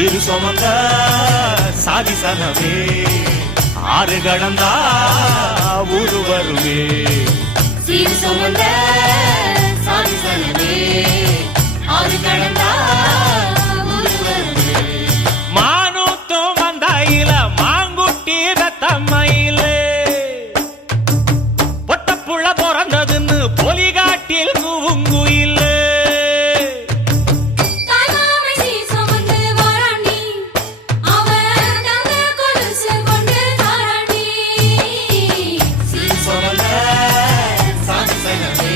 சுமந்த சாதி சனமே. ஆறு கடந்தா ஊரு வருமே. சீர் சுமந்த சாதி சனமே. ஆறு கடந்தா ஊரு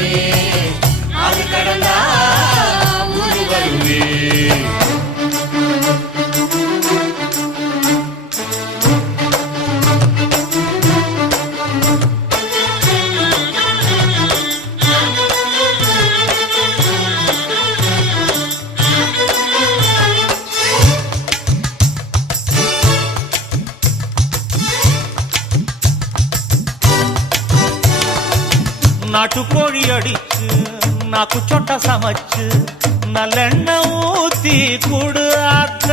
சனமே நாட்டுக்கோழி அடிச்சு நாக்கு சொட்ட சமைச்சு நல்லெண்ணெய் ஊத்தி குடு ஆத்த